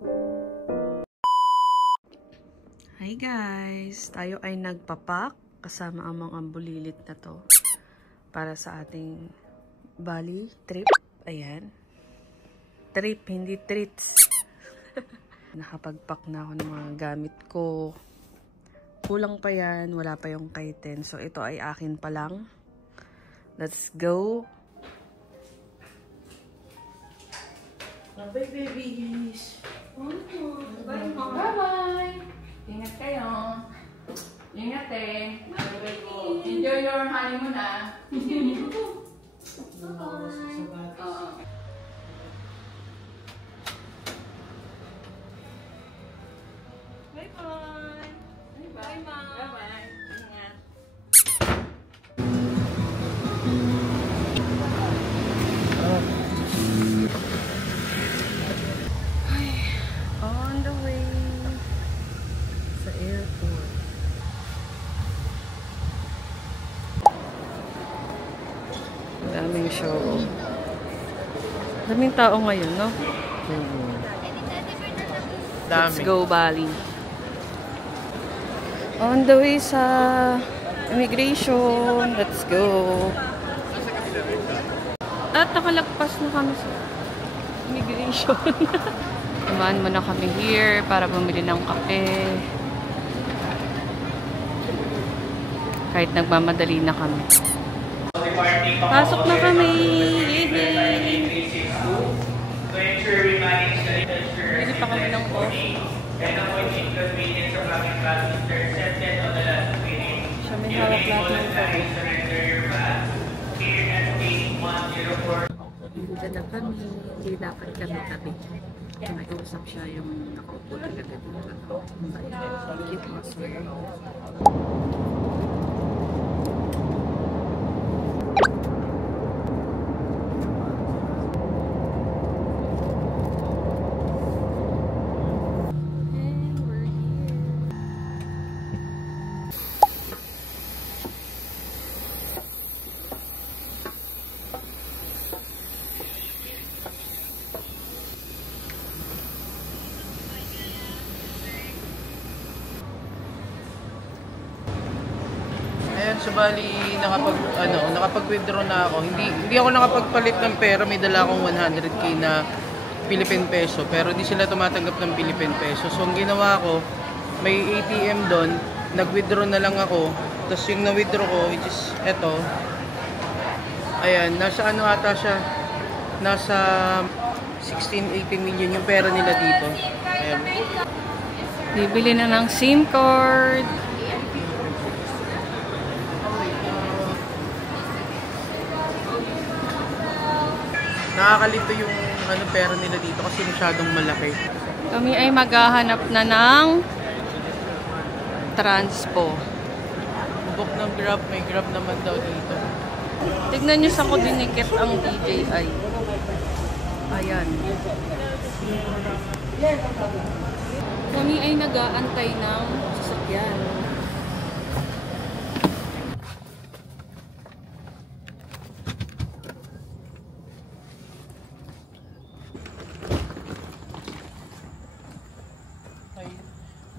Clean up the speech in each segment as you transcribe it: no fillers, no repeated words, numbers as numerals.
Hi guys! Tayo ay nagpapak kasama ang mga bulilit na to para sa ating Bali trip. Ayan. Trip, hindi treats. Nakapagpak na ako ng mga gamit ko. Kulang pa yan. Wala pa yung kaiten. So ito ay akin pa lang. Let's go! Bye babies! Bye bye! Ingat kayo. Ingat eh. Enjoy your honeymoon ah. Bye bye. Bye bye. Ingat. On the way sa airport. Daming show. Daming tao ngayon, no? Let's go Bali. On the way sa immigration. Let's go. At nakalagpas na kami sa immigration. Tumaan muna kami here para bumili ng kape. Kahit nagmamadali na kami. Pasok na kami! Yay! Bili pa kami ng coffee. Siya may hawak lahat ng coffee. Dito na kami. Dilakad kami tabi. Nag-uusap siya yung nakaupo talaga dito. Cute mas weird. So bali nakapag-withdraw na ako. Hindi ako nakapagpalit ng pera, may dala akong 100k na Philippine peso, pero di sila tumatanggap ng Philippine peso. So ang ginawa ko, may ATM doon, nag-withdraw na lang ako. Tapos yung na-withdraw ko, which is eto. Ayan, nasa ano ata siya? Nasa 16-18 million yung pera nila dito. Ayan. Bibili na ng SIM card. Nakakalito yung pera nila dito kasi masyadong malaki. Kami ay maghahanap na ng transpo. Book ng Grab, may Grab naman daw dito. Tignan nyo sa ko dinikit ang DJI. Ayan. Kami ay nag-aantay ng sasakyan.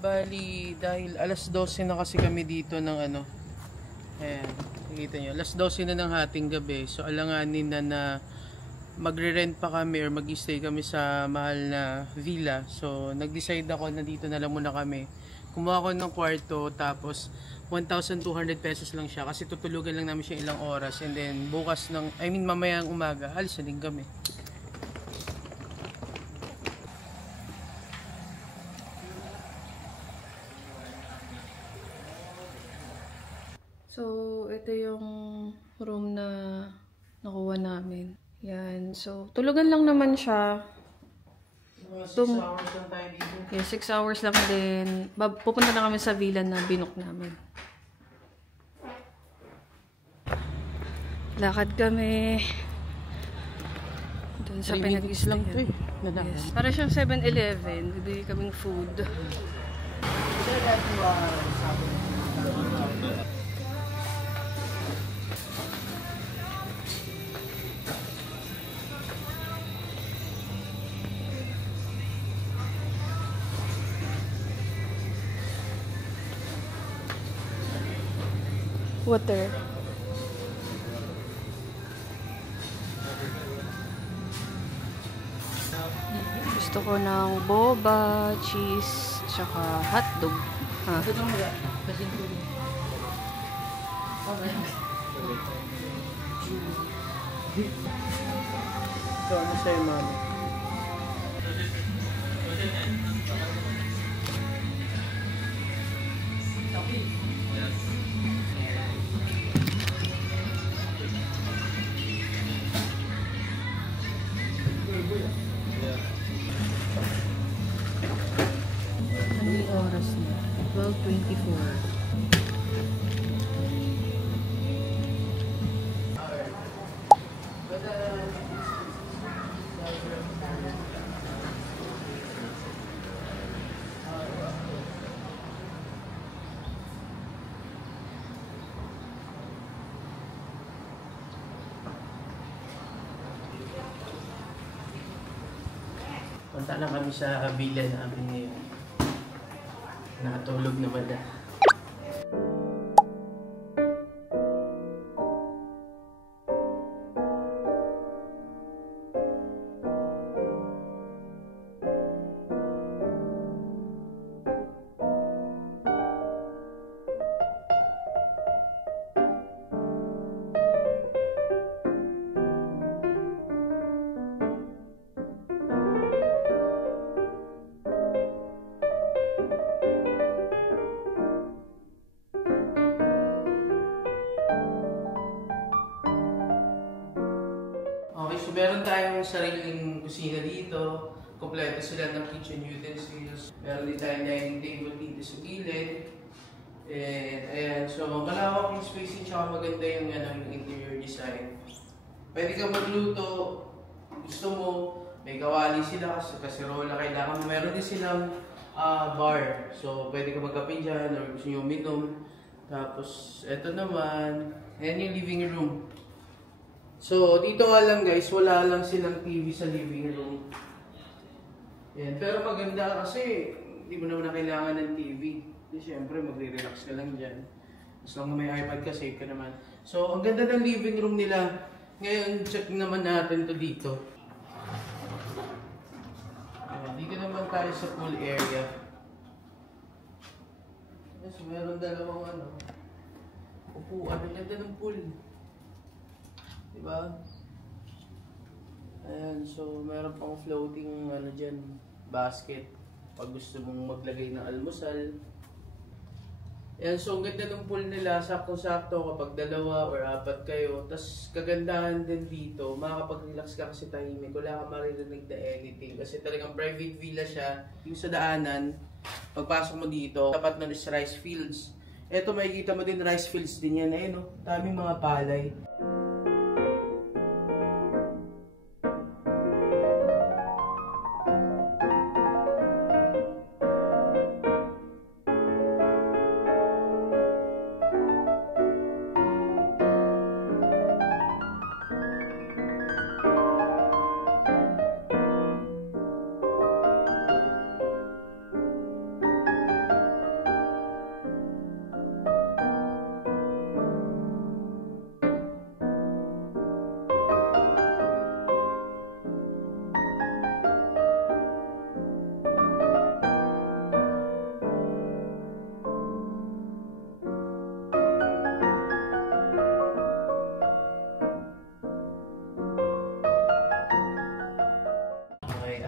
Bali, dahil alas 12 na kasi kami dito ng ayan, nakikita nyo, alas 12 na ng hating gabi, so alanganin na magre-rent pa kami or mag-stay kami sa mahal na villa. So nag-decide ako na dito na lang muna kami. Kumuha ko ng kwarto, tapos 1,200 pesos lang siya kasi tutulugan lang namin siya ilang oras, and then bukas mamayang umaga, alis na din kami. So, ito yung room na nakuha namin. Yan. So, tulugan lang naman siya. 6 hours lang tayo dito. Yeah, 6 hours lang din. Pupunta na kami sa villa na binook namin. Lakad kami. Doon sa pinag-islang to eh. Yes. Para siyang 7-Eleven. Bibili kaming food. Water. Gusto ko ng boba, cheese, tsaka hotdog. Ha? So, ano sa'yo, mami? Anong oras na? 12:24. Punta na kami sa villa namin ngayon. Nakatulog naman na. Okay, so meron tayong sariling kusina dito. Kompleto sila ng kitchen utensils. Meron din tayong dining table dito sa gilid. And ayan, so malawak yung spacing tsaka maganda yung interior design. Pwede kang magluto, gusto mo, may kawali sila kasi kaserola kailangan mo. Meron din silang bar. So pwede ka magkape dyan or gusto nyo uminom. Tapos eto naman, ayan yung living room. So, dito nga lang guys, wala lang silang TV sa living room. Yan. Pero maganda kasi, hindi mo naman na kailangan ng TV. Kasi syempre, magre-relax ka lang dyan. As long as may iPad ka, safe ka naman. So, ang ganda ng living room nila. Ngayon, check naman natin to dito. Ayan, dito naman tayo sa pool area. Yes, meron dalawang upuan. Ang ganda ng pool. Diba? Ayan, so meron pang floating dyan, basket pag gusto mong maglagay ng almusal. Ayan, so ang ganda ng pool nila, sakto-sakto kapag dalawa or apat kayo. Tapos kagandahan din dito, makakapag-relax ka kasi tahimik, wala kang maririnig na anything kasi talagang private villa siya. Yung sa daanan, pagpasok mo dito, tapat na is rice fields. Eto, makikita mo din rice fields din yan, no? Daming mga palay.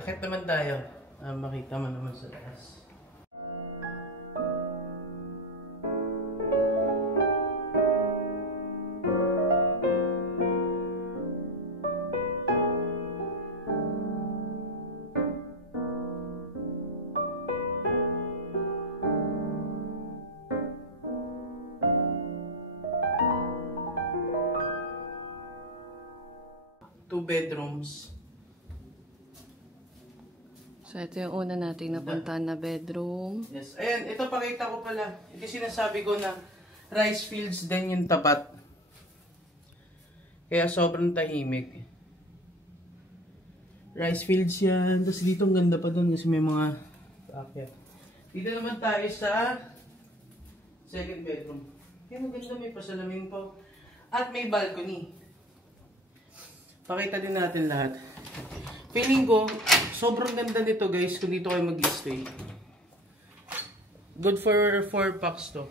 Akit naman tayo. Makita mo naman sa taas. Two bedrooms. So, ito yung una nating napuntahan na bedroom. Yes. Ayan, ito pakita ko pala. Ito sinasabi ko na rice fields din yung tapat. Kaya sobrang tahimik. Rice fields yan. Tapos dito ang ganda pa doon kasi may mga paakyat. Dito naman tayo sa second bedroom. Yan, maganda, may pasalamin pa. At may balcony. Pakita din natin lahat. Feeling ko, sobrang ganda nito guys kung dito kayo mag-stay. Good for 4 packs to.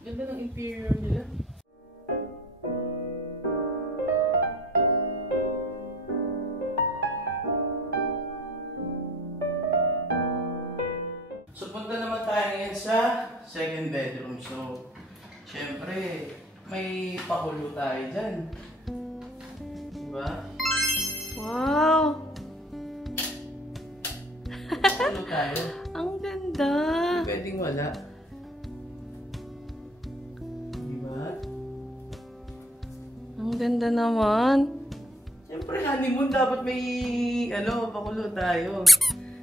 Ganda ng interior nila. So, punta naman tayo ngayon sa second bedroom. So, syempre, may pakulo tayo dyan. Diba? Wow! Pakulo tayo. Ang ganda! Pwedeng wala. Diba? Ang ganda naman. Siyempre, honeymoon, dapat may, pakulo tayo.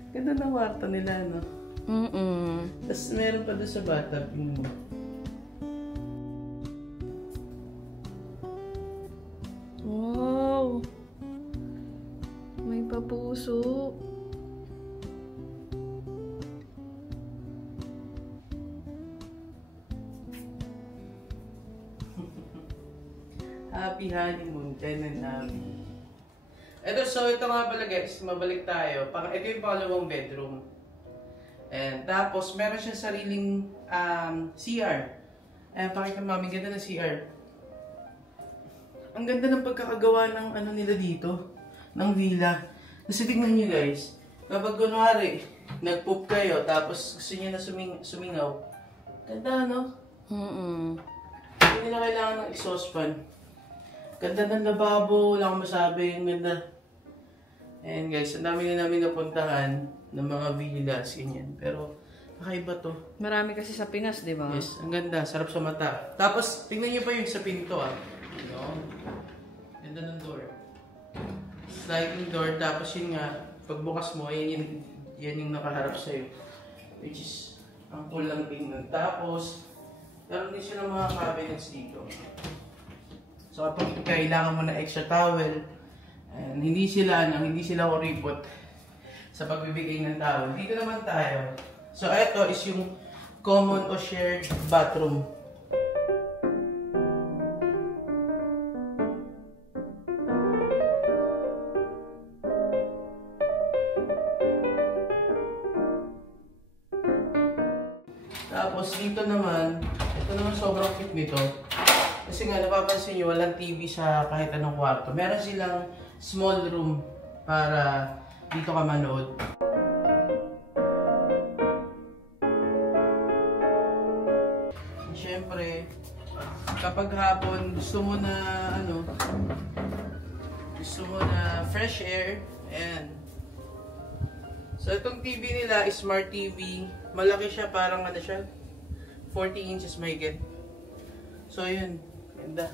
Ganda ng kwarto nila, no? Tapos meron pa doon sa bathtub. Wow! May papuso. Happy honeymoon, tenant happy. Ito nga pala guys, mabalik tayo. Ito yung pangalawang bedroom. And tapos, meron siyang sariling CR. Ayan, pakita mami, ganda ng CR. Ang ganda ng pagkakagawa ng nila dito, ng villa. Kasi tingnan nyo guys, kapag kunwari, nag-poop kayo, tapos gusto nyo na sumingaw, ganda, no? Hindi nila kailangan ng exhaust fan. Ganda ng lababo, wala akong masabi, ang ganda. And guys, ang dami na namin napuntahan ng mga villas, ganyan. Pero, kakaiba to. Marami kasi sa Pinas, di ba? Yes, ang ganda, sarap sa mata. Tapos, tingnan nyo pa yung sa pinto, Ganda ng door. Sliding door, tapos yun nga, pagbukas mo, yan yung nakaharap sa'yo. Which is, ang cool lang tingnan. Tapos, meron din siya ng mga cabinets dito. So, kapag kailangan mo na extra towel, and hindi sila kuripot sa pagbibigay ng towel. Dito naman tayo. So, ito is yung common o shared bathroom. Tapos, dito naman sobrang cute nito. Kasi nga, napapansin nyo, walang TV sa kahit anong kwarto. Meron silang small room para dito ka manood. Siyempre, kapag hapon, gusto mo na fresh air, ayan. So, itong TV nila is Smart TV. Malaki siya, parang 40 inches mahigit. So, ayun. Ganda.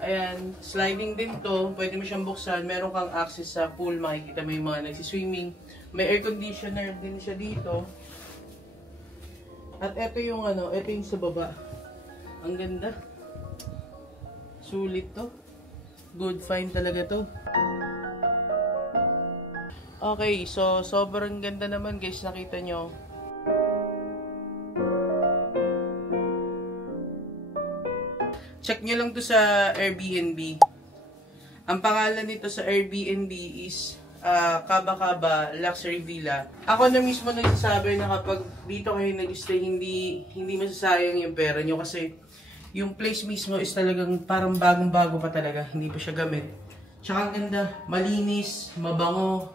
Ayan, sliding din to. Pwede mo siyang buksan. Meron kang access sa pool. Makikita mo yung mga nagsiswimming. May air conditioner din siya dito. At ito yung sa baba. Ang ganda. Sulit to. Good find talaga to. Okay, so sobrang ganda naman guys. Nakita nyo. Check nyo lang to sa Airbnb. Ang pangalan nito sa Airbnb is Kaba Kaba Luxury Villa. Ako na mismo nagsasabi na kapag dito kayo nag-stay, hindi masasayang yung pera nyo kasi yung place mismo is talagang parang bagong-bago pa talaga. Hindi pa siya gamit. Tsaka ang ganda, malinis, mabango.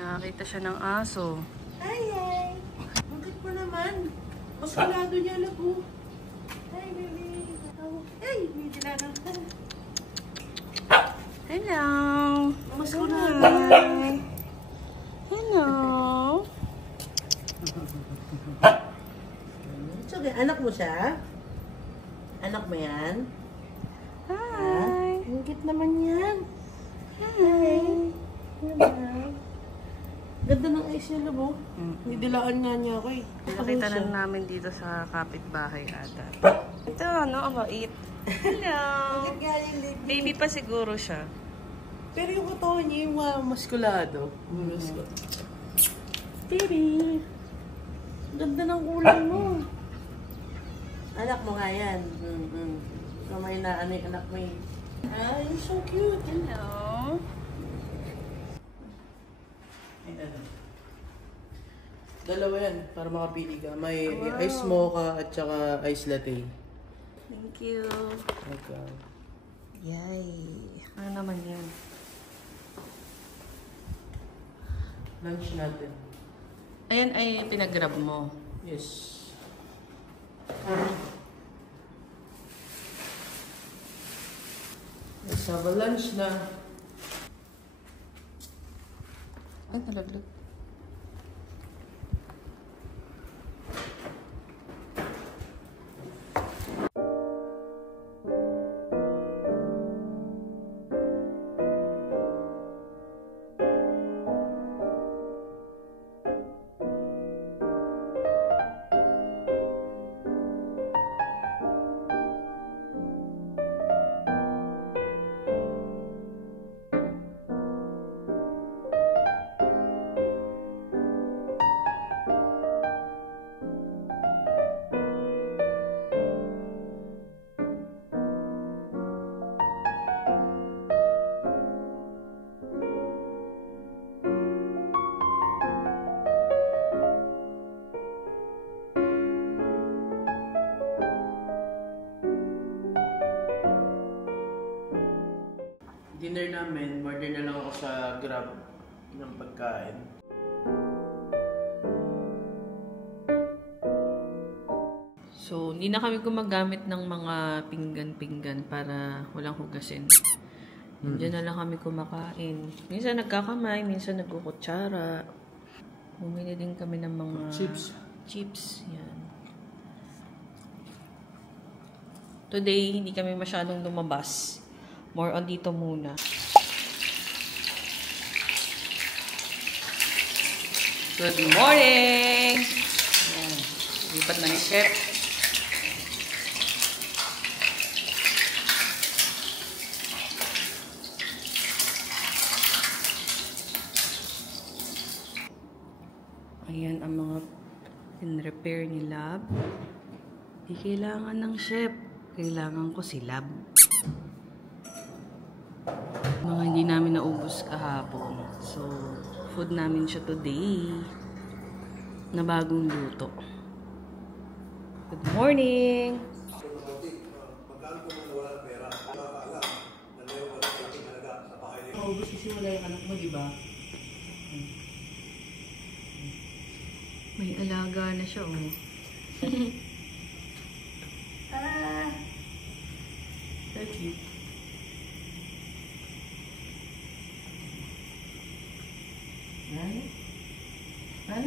Nakakita siya ng aso. Hi! Bakit mo naman? Masalado niya na po. Hi, baby! Hey! Hindi na lang. Hello! Mas ko na. Hello! So, anak mo siya? Anak mo yan? Hi! Hingit naman yan. Hi! Hello. Ganda ng ice nila mo. Nidilaan nga niya ako eh. Nakita na namin dito sa kapitbahay ata. Ito, mabait. Hello! Baby pa siguro siya. Pero yung katawan niya yung maskulado. Baby! Ganda ng kulay mo. Anak mo nga yan. Kamay na ano yung anak mo eh. Ah, you're so cute. Hello! Dalawa yan, para makapili ka. May ice mocha at saka ice latte. Thank you. Okay. Yay! Ano naman yan? Lunch natin. Ayan ay pinag-grab mo. Yes. Let's have a lunch na. Ay, nalaglag. Dinner namin, order na lang ako sa Grab ng pagkain. So, hindi na kami gumagamit ng mga pinggan-pinggan para walang hugasin. Diyan na lang kami kumakain. Minsan nagkakamay, minsan nagkukutsara. Bumili din kami ng mga chips. Yan. Today, hindi kami masyadong lumabas. More on dito muna. Good morning! Yan. Lipat na ni Chef. Ayan ang mga in-repair ni Lab. Di kailangan ng chef. Kailangan ko si Lab. Mga hindi namin naubos kahapon. So, food namin siya today. Na bagong luto. Good morning! Naubos kasi wala yung anak mo, di ba? May alaga na siya, oh. So cute. Ano?